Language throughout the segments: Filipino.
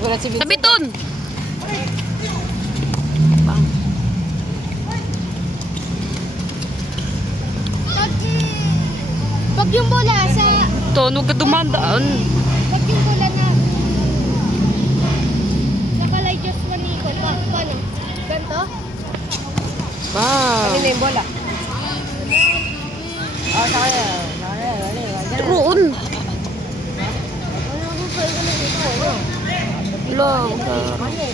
Sabiton! Pag yung bola sa... Tunog ka dumandaan. Pag yung bola na... Nakalay just manikot. Paano? Ganto? Wow. Ano na yung bola? Oh, sakaya. Roon. Lang.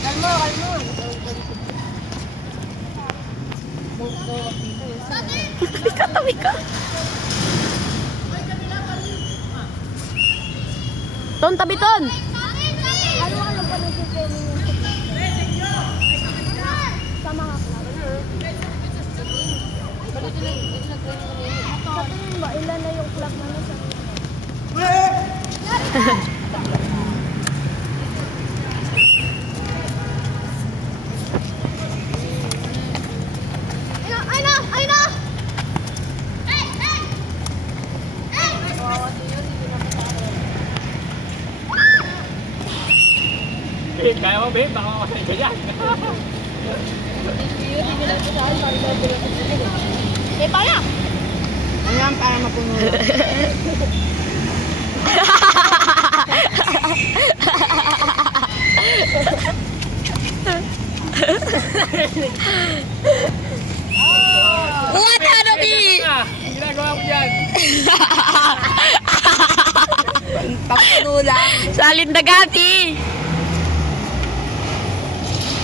Kalmo. Tawi ka. Ton, tabi ton. Ano pa nung sipin mo? Sama ka pala. Sa tingin ba, ilan na yung flag na nasa? Ay na! Kaya mo, babe, baka makasay ka dyan. Pala! Ayan, para mapuno. What, Hanabi? Ginagawa mo dyan. Papuno lang. Salin dagati.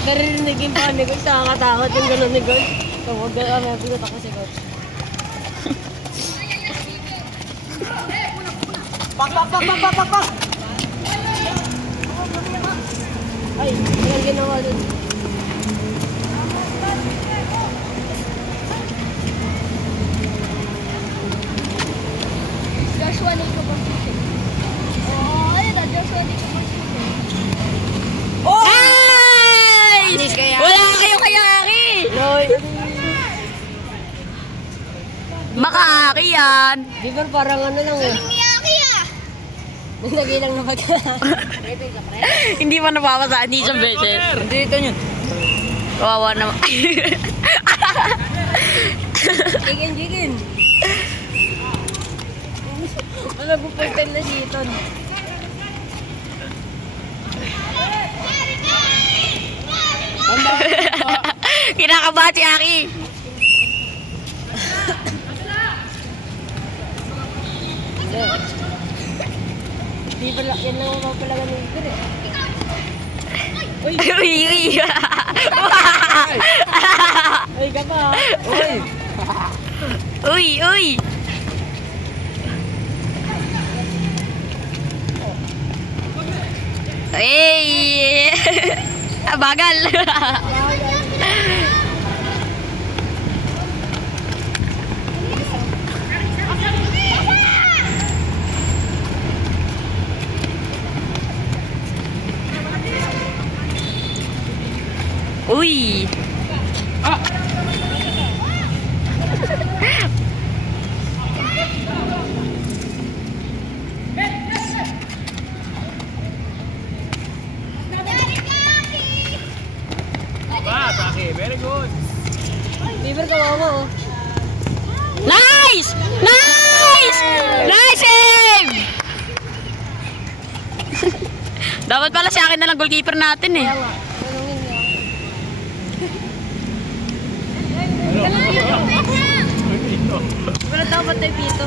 Naririnigin pa ni Coach, nakakatakot yung gano'n ni Coach. Huwag gano'n, may pugot ako si Coach. Pak! Ay, yung ginawa dun. Joshua Nico Pacific. Oh, ayun na, Joshua Nico Pacific. Oh! Nice! Wala kayo kayaki! Loy! Makaaki yan. Di ba parang ano lang eh. Miyaki ah! Nagilang na pagka. Hindi pa napapasaan ni isang beses. Dito nyo. Kawawa naman. Chicken. Ano po pagtan na si Iton? Kinakabahan si Aki. Di ba yan lang ang mapalaga ng Iton eh. Uy! Ay ka pa. Uy! Hey! Bagal! Uy! Very good. Liver ka mo. Nice! Nice save! Dapat pala si akin na lang goalkeeper natin eh. Wala dapat tayo dito.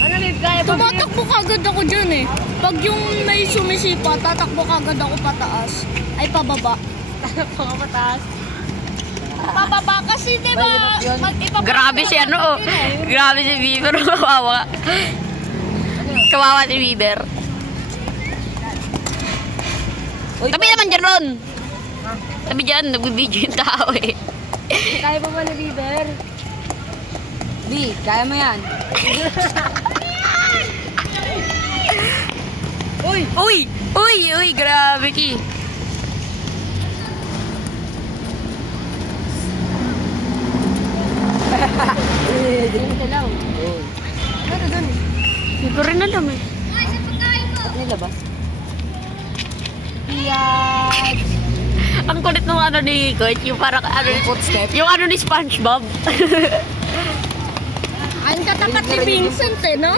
Ano live kaya pa? Tumatakbo kagad ako dyan eh. Pag yung may sumisipa, tatakbo kagad ako pataas. Ay, pababa. Tatakbo ka pataas. Pababa kasi diba? Grabe si ano oh. Grabe si Bieber. Kawawa. Kawawa si Bieber. Tabi naman dyan Ron. Tabi dyan. Nagbibidyo yung tao eh. Kaya pa ba ni Bieber? Di, kaya mo yan. Uy, grabe ki. Dito lang. Ano doon? Hindi ko rin alam eh. Ba't nilabas? Yes! Ang kulit ng ano ni Coach, yung parang ano, yung ano ni SpongeBob. Ang katapat ni Vincent eh, no?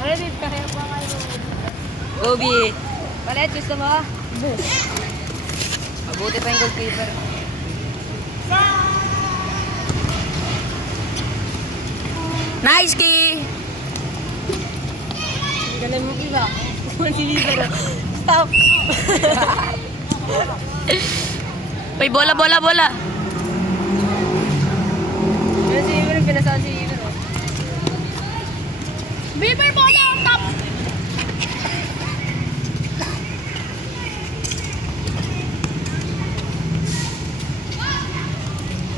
Ano din, kaya pa kayo? Obi! Palit, gusto mo? Mabuti pa yung goalkeeper. Nice, Ki! Galing mo iba. Si Libero. Stop! Uy, bola, bola, bola! Pero si Libero, pinasaan si Libero. Beaver bola on top!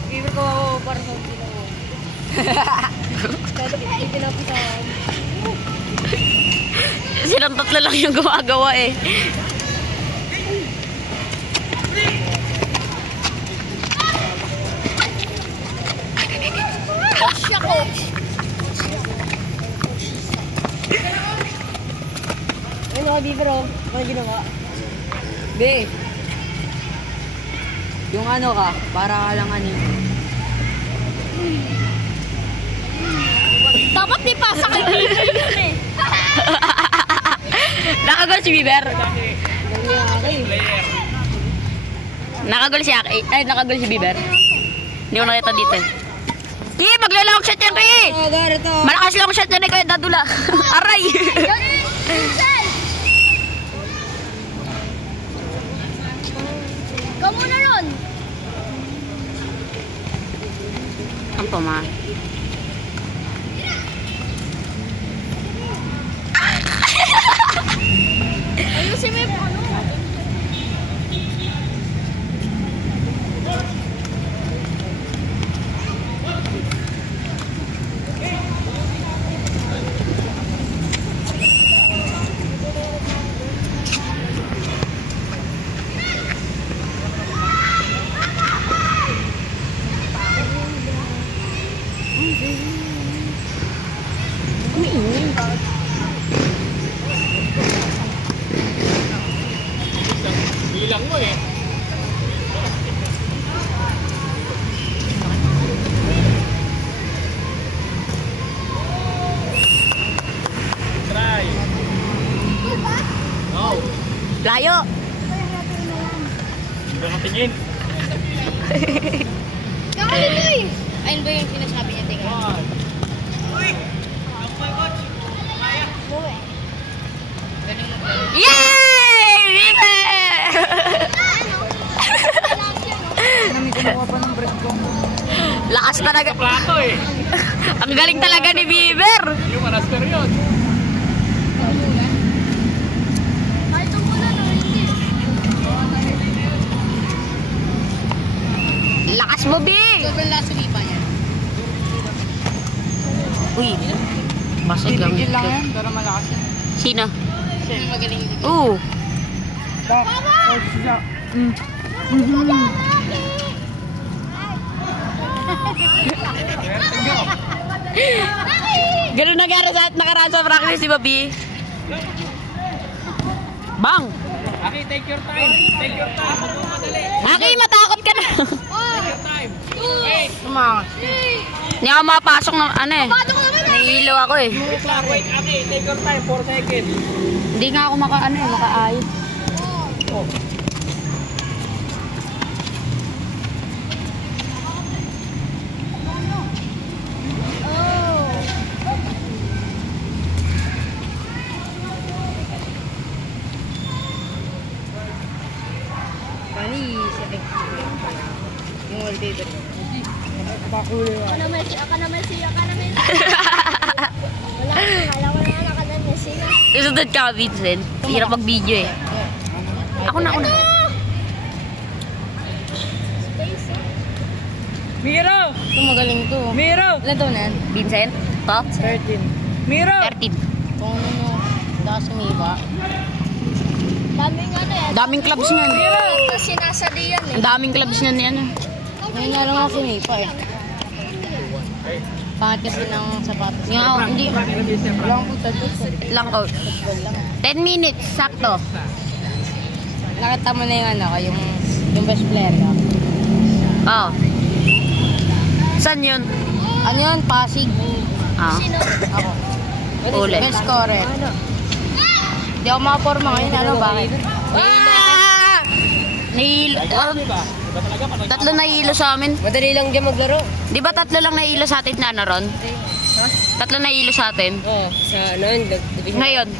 Libero ko ako para sa sila mo. Kahit pinapisahan. Silang tatlo lang yung gumagawa eh. Siya, coach. Ayun ako, Libero. Ano ginawa? Be! Yung ano ka, para ka lang ano. Dapat di pasa kay Beaver yun eh. Nakagol si Bieber. Galing yung akin. Nakagol si Aki. Ay, nakagol si Bieber. Hindi ko nakita dito eh. Ki, maglalawag shot yan, Ki! Oh, ganito. Malakas lang shot yan eh, kaya dadula. Aray! Vincent! Ikaw muna nun. Ang pama. Ayusin mo yung ano. Bilang mo eh. Try. No. Layo! Hindi ka tingin. Kakalimuy! Ayun ba yung sinasabi niya, tingin? One. Yay! Bieber! May kumuha pa ng break ko. Lakas talaga. Plato eh. Ang galing talaga ni Bieber. Yung manaster yun. Ay, ito muna na hindi. Lakas mo, Bi! Sobrang laso lipa niya. Uy. Basag lang. Tigil lang yan, pero malakas yan. Sino? Yung magaling dito. Oo. Ganun nangyari sa nakaraan sa practice, di ba, Bi? Bang! Aki, take your time. Take your time. Huwag mo madali. Aki, matakot ka na. Take your time. Wait. Tumangas. Hindi ako makapasok ng ano eh. Paano ko naman? Nahihilo ako eh. Wait lang, wait. Aki, take your time. 4 seconds. Hindi nga ako makaayos. Panis. Yung wallpaper. Ako na Messi, ako na Messi, ako na Messi. Wala, kala ko na ako na Messi na. Susunod ka, Vincent. Hirap mag-video eh. Ako na. Miro! Ito magaling to. Miro! Ilan taon na yan? Vincent? To? 13. Miro! 13. Kung ano, dakas umiba. Daming ano yan. Daming clubs niyan. Ito sinasali yan eh. Ang daming clubs niyan ni ano. Ngayon nga lang ako sumipa eh. Pangit kasi ng sapatos. Hindi. Walang putal ko. Lang coach. 10 minutes, sakto. Nakita mo na yung ano, yung best player ka. Oo. Saan yun? Ano yun? Pasig. Ako. Uli. Best scorer. Hindi ako makaporma ngayon. Ano, bakit? Tatlo na hilo sa amin. Madali lang dyan maglaro. Di ba tatlo lang na hilo sa atin na Ron? Tatlo na hilo sa atin. Oo, sa ano yun?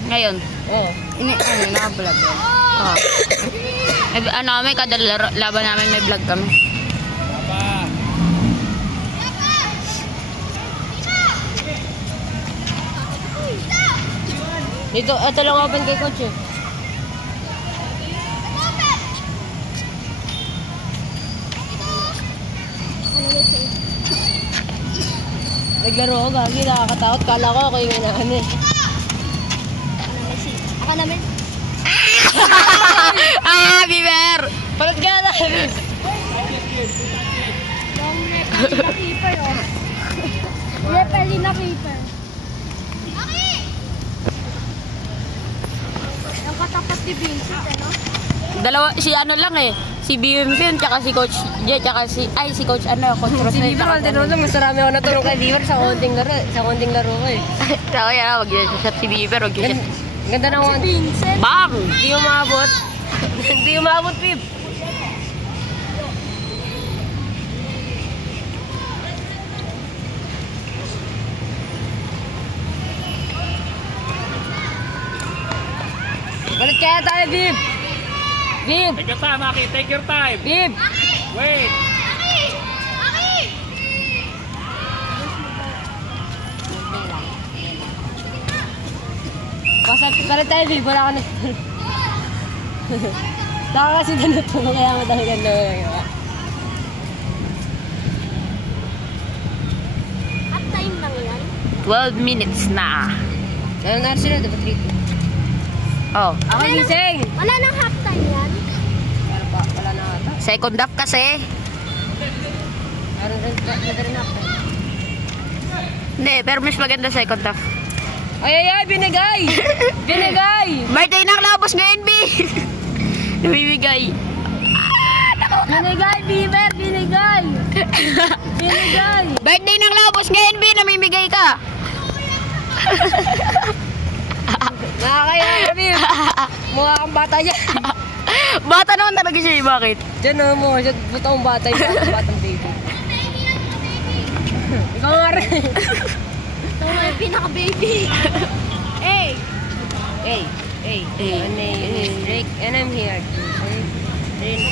Ngayon. Oo. Nakablog yun. Oh. May kada laban namin may vlog kami. Dito, ito lang open kay coach eh. Naglaro ako, gagi, nakakatakot. Kala ko ako yung inahan eh. Ako naman. Biber! Palit ka na! Yung nepali na keeper, oh. Nepali na keeper. Yung katapat ni Vincent, ano? Dalawa, si ano lang eh. Si Vincent, tsaka si Coach J, tsaka si Coach Coach Ross. Si Bieber, ang tinulong. Mas marami ako natulong kay Bieber sa konting laro ko eh. Tsaka yan, wag yun shot si Bieber, wag yun shot. Ganda ng one. Vincent. Bang! Hindi umabot. Hindi umabot, Bib. Balik kaya tayo, Bib. Bib. Take your time, Aki. Take your time. Bib. Wait. Balik tayo, Bib. Wala ka na. Saka kasi ganito mo kaya matahilan na yun. At time lang yan. 12 minutes na. Nananaro sila, diba 3-2? Oh. Ako gising! Wala nang half time yan. Pero pa, wala na ata. Second half kasi. Meron rin ako. Hindi, pero mas maganda second half. Ay, binigay! Binigay! Birthday ng labos ngayon, B! Namimigay. Binigay, Bieber! Binigay! Binigay! Birthday ng labos ngayon, B! Namimigay ka! Nakakaya ka, Bieber! Mukha kang bata dyan. Bata naman talaga siya, eh. Bakit? Dyan na mo, siya totoong bata yung batang baby. Ikaw nga rin. Ito na yung pinaka-baby. Hey! Hey, hey, my name is Rick and I'm here to serve drink.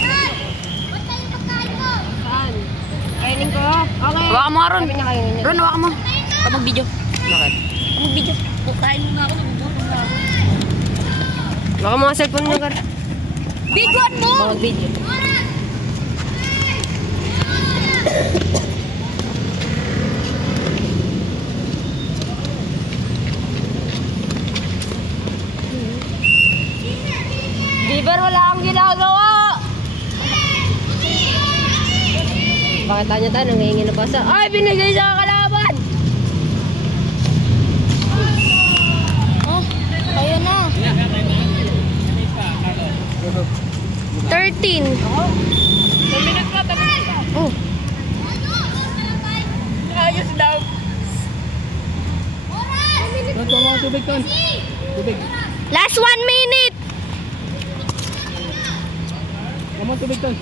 Saan? Kainin ko? Okay. Hawakan mo nga, Ron. Sabi niya kainin niya. Ron, hawakan mo. Kapag video. Bakit? Kapag video. Kain mo na ako. Baka mga cellphone mo, Gar. Big one mo! Baka video. Bieber, wala kang ginagawa! Bakit tanya tayo, nangihingi na pasa? Ay, binigay sa kalaban! Oh, ayun na. 13. Oh. Ayos daw. Ito mga tubig ton. Tubig. Last 1 minute. Mga tubig ton.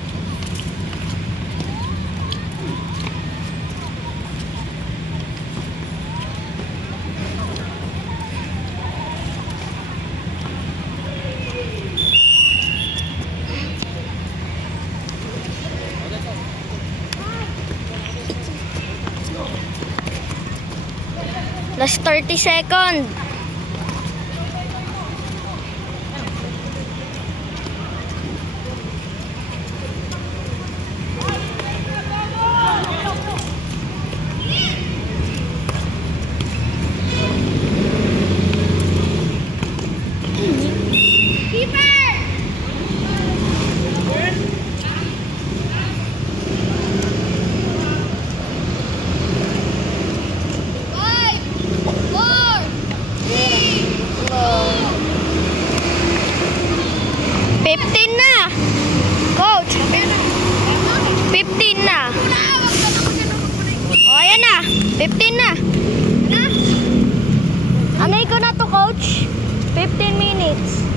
Last 30 seconds. coach. 15 minutes.